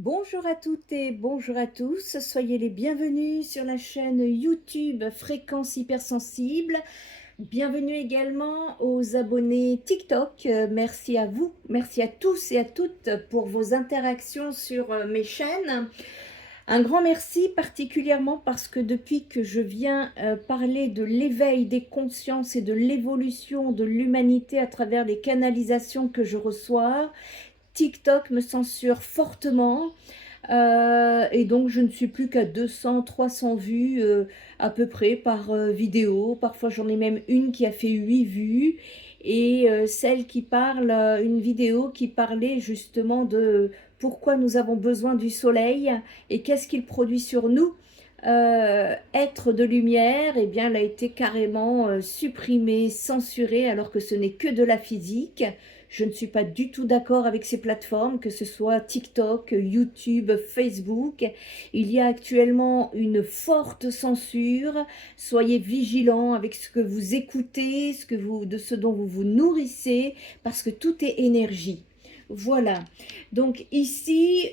Bonjour à toutes et bonjour à tous, soyez les bienvenus sur la chaîne YouTube Fréquence Hypersensible. Bienvenue également aux abonnés TikTok. Merci à vous, merci à tous et à toutes pour vos interactions sur mes chaînes. Un grand merci particulièrement parce que depuis que je viens parler de l'éveil des consciences et de l'évolution de l'humanité à travers les canalisations que je reçois, TikTok me censure fortement. Et donc je ne suis plus qu'à 200-300 vues à peu près par vidéo. Parfois j'en ai même une qui a fait 8 vues. Et celle qui parle, une vidéo qui parlait justement de pourquoi nous avons besoin du soleil et qu'est-ce qu'il produit sur nous. Être de lumière, eh bien, elle a été carrément supprimée, censurée, alors que ce n'est que de la physique. Je ne suis pas du tout d'accord avec ces plateformes, que ce soit TikTok, YouTube, Facebook. Il y a actuellement une forte censure. Soyez vigilants avec ce que vous écoutez, de ce dont vous vous nourrissez, parce que tout est énergie. Voilà. Donc ici,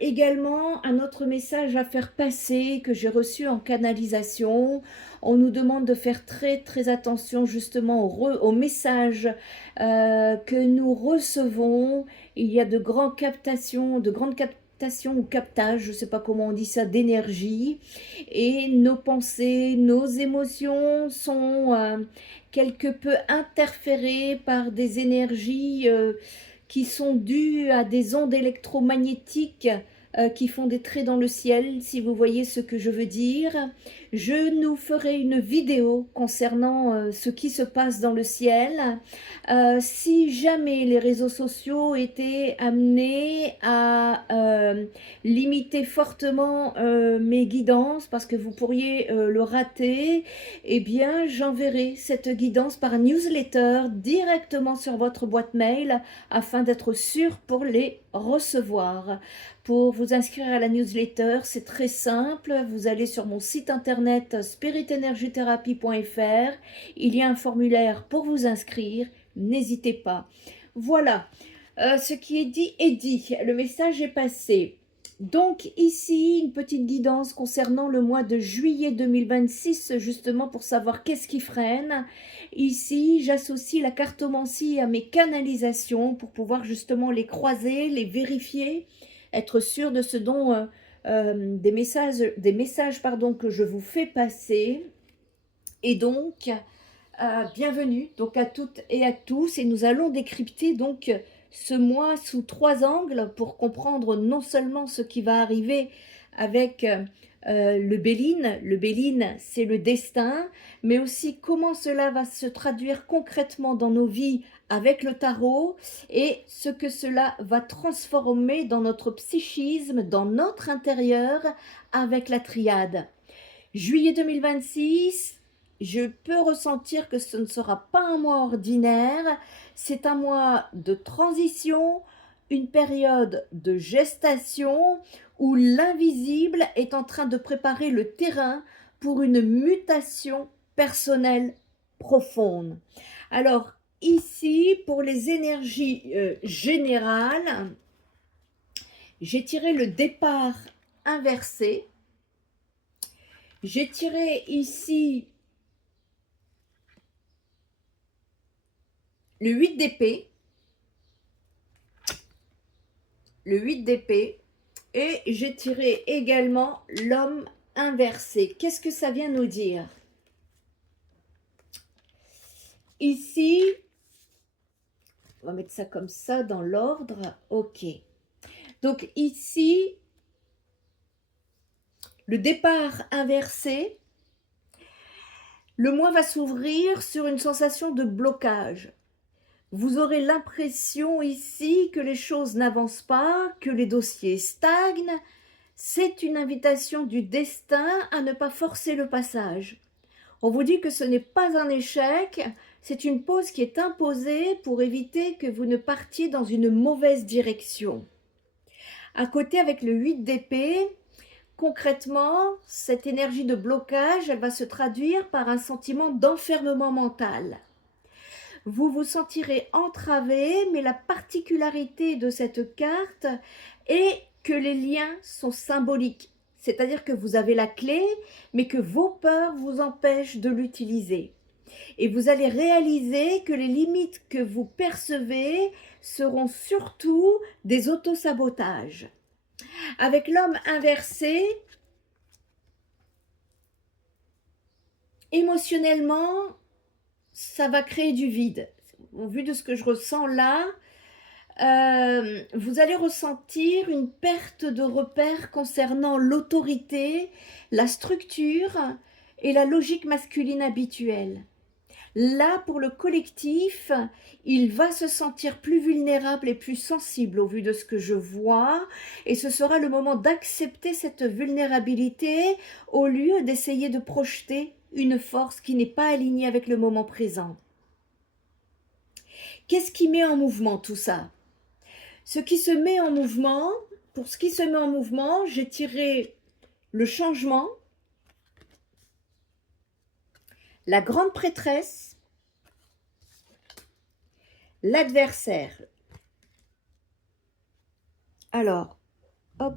également, un autre message à faire passer que j'ai reçu en canalisation. On nous demande de faire très très attention justement aux messages que nous recevons. Il y a de grandes captations ou captages, je ne sais pas comment on dit ça, d'énergie. Et nos pensées, nos émotions sont quelque peu interférées par des énergies qui sont dues à des ondes électromagnétiques qui font des traits dans le ciel, si vous voyez ce que je veux dire. Je nous ferai une vidéo concernant ce qui se passe dans le ciel. Si jamais les réseaux sociaux étaient amenés à limiter fortement mes guidances, parce que vous pourriez le rater, eh bien j'enverrai cette guidance par newsletter directement sur votre boîte mail afin d'être sûr pour les recevoir. Pour vous inscrire à la newsletter, c'est très simple. Vous allez sur mon site internet spiritenergytherapy.fr. Il y a un formulaire pour vous inscrire. N'hésitez pas. Voilà, ce qui est dit est dit. Le message est passé. Donc ici, une petite guidance concernant le mois de juillet 2026, justement pour savoir qu'est-ce qui freine. Ici, j'associe la cartomancie à mes canalisations pour pouvoir justement les croiser, les vérifier, être sûr de ce dont des messages pardon, que je vous fais passer. Et donc, bienvenue donc à toutes et à tous. Et nous allons décrypter donc ce mois sous 3 angles pour comprendre non seulement ce qui va arriver avec le Béline. Le Béline, c'est le destin, mais aussi comment cela va se traduire concrètement dans nos vies avec le tarot et ce que cela va transformer dans notre psychisme, dans notre intérieur avec la triade. Juillet 2026, je peux ressentir que ce ne sera pas un mois ordinaire, c'est un mois de transition, une période de gestation où l'invisible est en train de préparer le terrain pour une mutation personnelle profonde. Alors ici, pour les énergies générales, j'ai tiré le départ inversé. J'ai tiré ici le 8 d'épée, et j'ai tiré également l'homme inversé. Qu'est-ce que ça vient nous dire? Ici, on va mettre ça comme ça dans l'ordre. Ok. Donc ici, le départ inversé, le mois va s'ouvrir sur une sensation de blocage. Vous aurez l'impression ici que les choses n'avancent pas, que les dossiers stagnent. C'est une invitation du destin à ne pas forcer le passage. On vous dit que ce n'est pas un échec, c'est une pause qui est imposée pour éviter que vous ne partiez dans une mauvaise direction. À côté, avec le 8 d'épée, concrètement, cette énergie de blocage, elle va se traduire par un sentiment d'enfermement mental. vous vous sentirez entravé, mais la particularité de cette carte est que les liens sont symboliques. C'est-à-dire que vous avez la clé, mais que vos peurs vous empêchent de l'utiliser. Et vous allez réaliser que les limites que vous percevez seront surtout des autosabotages. Avec l'homme inversé, émotionnellement, ça va créer du vide. Au vu de ce que je ressens là, vous allez ressentir une perte de repère concernant l'autorité, la structure et la logique masculine habituelle. Là, pour le collectif, il va se sentir plus vulnérable et plus sensible au vu de ce que je vois, et ce sera le moment d'accepter cette vulnérabilité au lieu d'essayer de projeter une force qui n'est pas alignée avec le moment présent. Qu'est-ce qui met en mouvement tout ça? Ce qui se met en mouvement, pour ce qui se met en mouvement, j'ai tiré le changement, la grande prêtresse, l'adversaire. Alors, hop,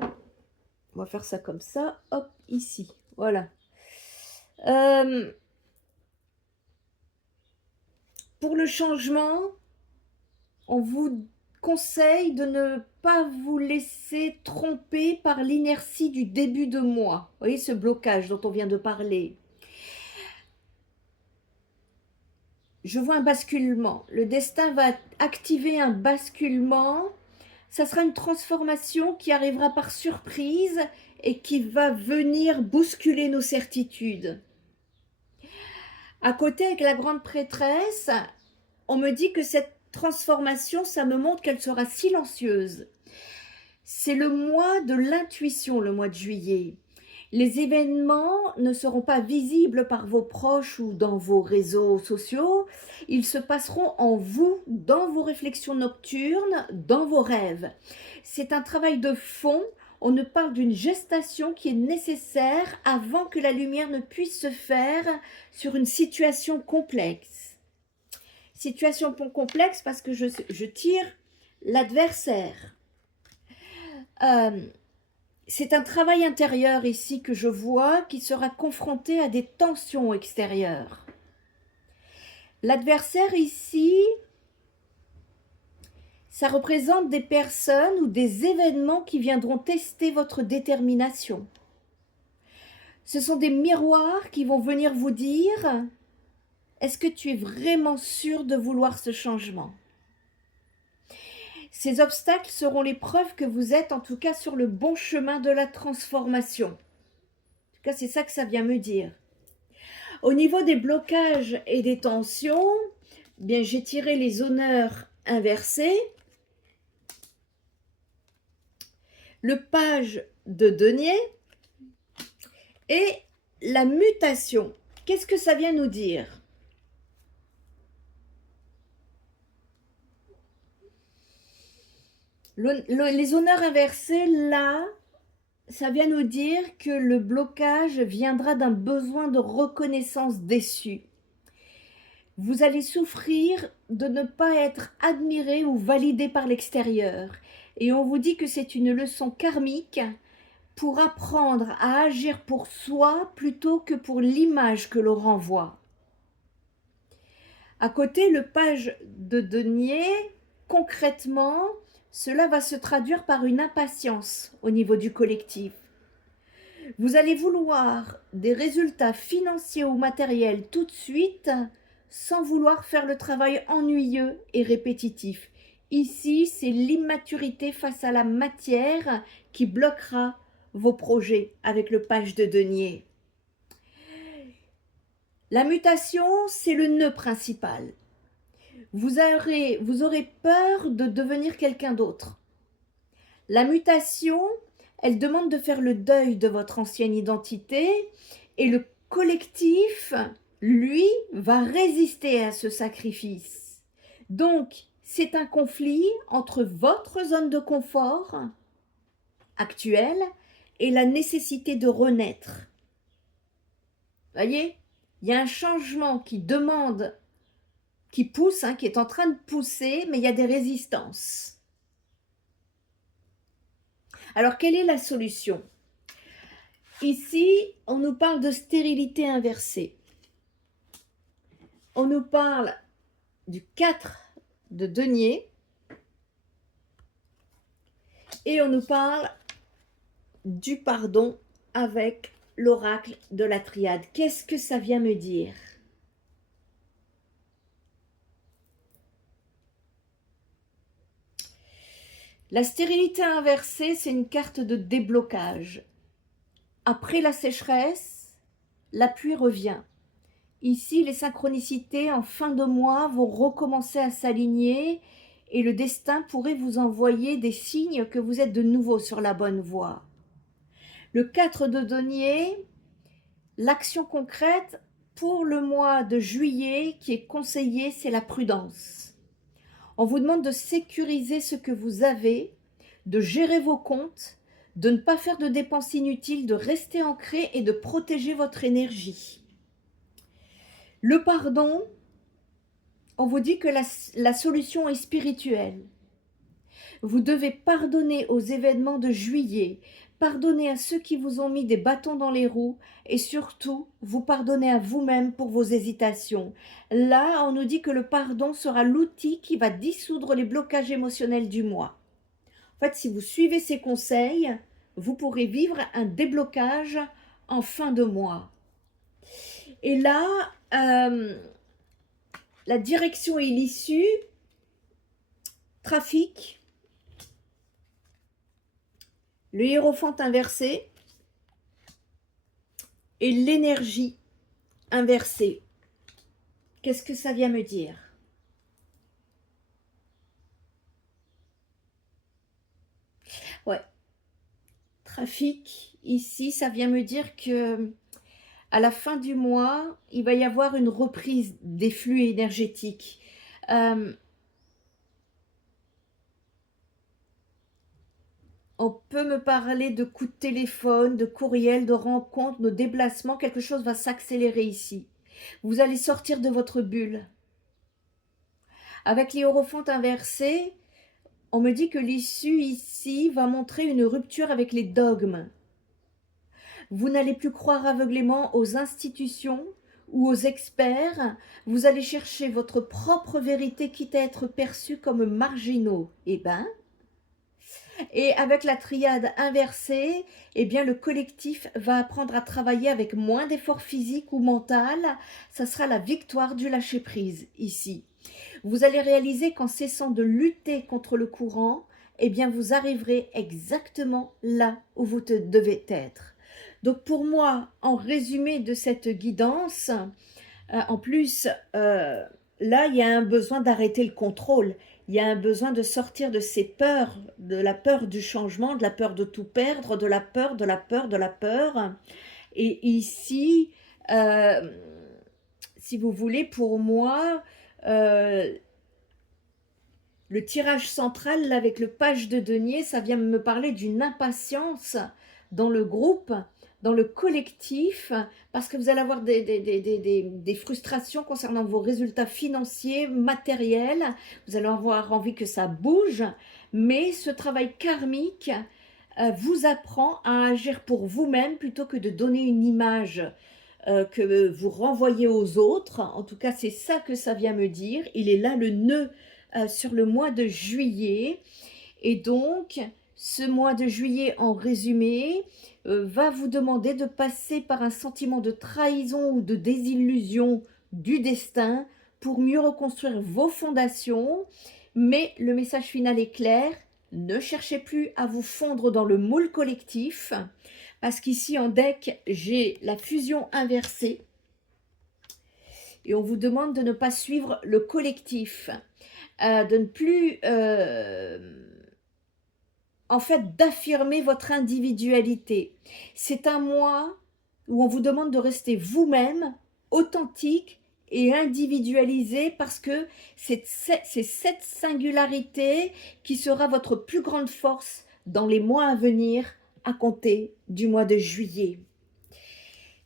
on va faire ça comme ça, hop, ici, voilà. Pour le changement, on vous conseille de ne pas vous laisser tromper par l'inertie du début de mois. Vous voyez ce blocage dont on vient de parler. Je vois un basculement. Le destin va activer un basculement. Ça sera une transformation qui arrivera par surprise et qui va venir bousculer nos certitudes. À côté, avec la grande prêtresse, on me dit que cette transformation, ça me montre qu'elle sera silencieuse. C'est le mois de l'intuition, le mois de juillet. Les événements ne seront pas visibles par vos proches ou dans vos réseaux sociaux. Ils se passeront en vous, dans vos réflexions nocturnes, dans vos rêves. C'est un travail de fond. On ne parle d'une gestation qui est nécessaire avant que la lumière ne puisse se faire sur une situation complexe. Situation complexe parce que je tire l'adversaire. C'est un travail intérieur ici que je vois qui sera confronté à des tensions extérieures. L'adversaire ici, ça représente des personnes ou des événements qui viendront tester votre détermination. Ce sont des miroirs qui vont venir vous dire: est-ce que tu es vraiment sûr de vouloir ce changement? Ces obstacles seront les preuves que vous êtes en tout cas sur le bon chemin de la transformation. En tout cas, c'est ça que ça vient me dire. Au niveau des blocages et des tensions, bien, j'ai tiré les honneurs inversés, le page de denier et la mutation. Qu'est-ce que ça vient nous dire? Les honneurs inversés, là, ça vient nous dire que le blocage viendra d'un besoin de reconnaissance déçu. Vous allez souffrir de ne pas être admiré ou validé par l'extérieur. Et on vous dit que c'est une leçon karmique pour apprendre à agir pour soi plutôt que pour l'image que l'on renvoie. À côté, le page de denier, concrètement, cela va se traduire par une impatience au niveau du collectif. Vous allez vouloir des résultats financiers ou matériels tout de suite sans vouloir faire le travail ennuyeux et répétitif. Ici, c'est l'immaturité face à la matière qui bloquera vos projets avec le page de denier. La mutation, c'est le nœud principal. Vous aurez peur de devenir quelqu'un d'autre. La mutation, elle demande de faire le deuil de votre ancienne identité et le collectif, lui, va résister à ce sacrifice. Donc, c'est un conflit entre votre zone de confort actuelle et la nécessité de renaître. Voyez, il y a un changement qui demande qui pousse, hein, qui est en train de pousser, mais il y a des résistances. Alors, quelle est la solution? Ici, on nous parle de stérilité inversée. On nous parle du 4 de denier et on nous parle du pardon avec l'oracle de la triade. Qu'est-ce que ça vient me dire? La stérilité inversée, c'est une carte de déblocage. Après la sécheresse, la pluie revient. Ici, les synchronicités en fin de mois vont recommencer à s'aligner et le destin pourrait vous envoyer des signes que vous êtes de nouveau sur la bonne voie. Le 4 de denier, l'action concrète pour le mois de juillet qui est conseillée, c'est la prudence. On vous demande de sécuriser ce que vous avez, de gérer vos comptes, de ne pas faire de dépenses inutiles, de rester ancré et de protéger votre énergie. Le pardon, on vous dit que la solution est spirituelle. Vous devez pardonner aux événements de juillet, pardonner à ceux qui vous ont mis des bâtons dans les roues et surtout, vous pardonner à vous-même pour vos hésitations. Là, on nous dit que le pardon sera l'outil qui va dissoudre les blocages émotionnels du mois. En fait, si vous suivez ces conseils, vous pourrez vivre un déblocage en fin de mois. Et là, la direction et l'issue, trafic, le hiérophante inversé et l'énergie inversée. Qu'est-ce que ça vient me dire? Ouais, trafic, ici, ça vient me dire que à la fin du mois, il va y avoir une reprise des flux énergétiques. On peut me parler de coups de téléphone, de courriel, de rencontres, de déplacements. Quelque chose va s'accélérer ici. Vous allez sortir de votre bulle. Avec les hiérophants inversés, on me dit que l'issue ici va montrer une rupture avec les dogmes. Vous n'allez plus croire aveuglément aux institutions ou aux experts. Vous allez chercher votre propre vérité, quitte à être perçus comme marginaux. Et avec la triade inversée, eh bien le collectif va apprendre à travailler avec moins d'efforts physiques ou mental. Ça sera la victoire du lâcher-prise ici. Vous allez réaliser qu'en cessant de lutter contre le courant, eh bien vous arriverez exactement là où vous devez être. Donc pour moi, en résumé de cette guidance, en plus, là il y a un besoin d'arrêter le contrôle. Il y a un besoin de sortir de ces peurs, de la peur du changement, de la peur de tout perdre, de la peur, de la peur, de la peur. Et ici, si vous voulez, pour moi, le tirage central là, avec le page de denier, ça vient me parler d'une impatience dans le groupe, dans le collectif, parce que vous allez avoir des frustrations concernant vos résultats financiers, matériels, vous allez avoir envie que ça bouge, mais ce travail karmique vous apprend à agir pour vous-même plutôt que de donner une image que vous renvoyez aux autres. En tout cas, c'est ça que ça vient me dire. Il est là le nœud sur le mois de juillet. Et donc, ce mois de juillet, en résumé, va vous demander de passer par un sentiment de trahison ou de désillusion du destin pour mieux reconstruire vos fondations. Mais le message final est clair, ne cherchez plus à vous fondre dans le moule collectif, parce qu'ici en deck, j'ai la fusion inversée. Et on vous demande de ne pas suivre le collectif, de ne plus... en fait, d'affirmer votre individualité. C'est un mois où on vous demande de rester vous-même, authentique et individualisé, parce que c'est cette singularité qui sera votre plus grande force dans les mois à venir, à compter du mois de juillet.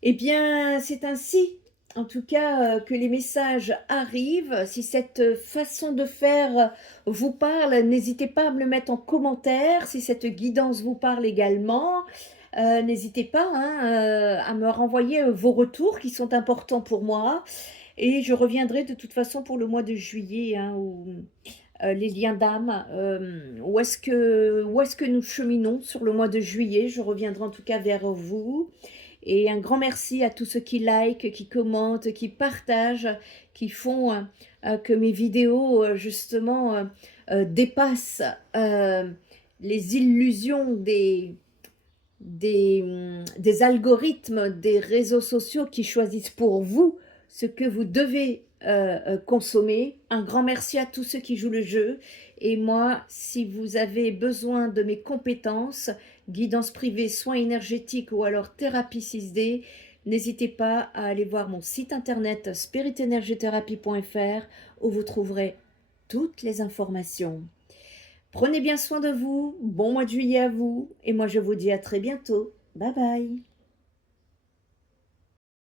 Eh bien, c'est ainsi en tout cas, que les messages arrivent. Si cette façon de faire vous parle, n'hésitez pas à me le mettre en commentaire. Si cette guidance vous parle également, n'hésitez pas hein, à me renvoyer vos retours qui sont importants pour moi. Et je reviendrai de toute façon pour le mois de juillet, hein, où les liens d'âme, où est-ce que nous cheminons sur le mois de juillet. Je reviendrai en tout cas vers vous. Et un grand merci à tous ceux qui likent, qui commentent, qui partagent, qui font que mes vidéos, justement, dépassent les illusions des algorithmes, des réseaux sociaux qui choisissent pour vous ce que vous devez consommer. Un grand merci à tous ceux qui jouent le jeu. Et moi, si vous avez besoin de mes compétences, guidance privée, soins énergétiques ou alors thérapie 6D, n'hésitez pas à aller voir mon site internet spiritenergéthérapie.fr où vous trouverez toutes les informations. Prenez bien soin de vous, bon mois de juillet à vous, et moi je vous dis à très bientôt. Bye bye.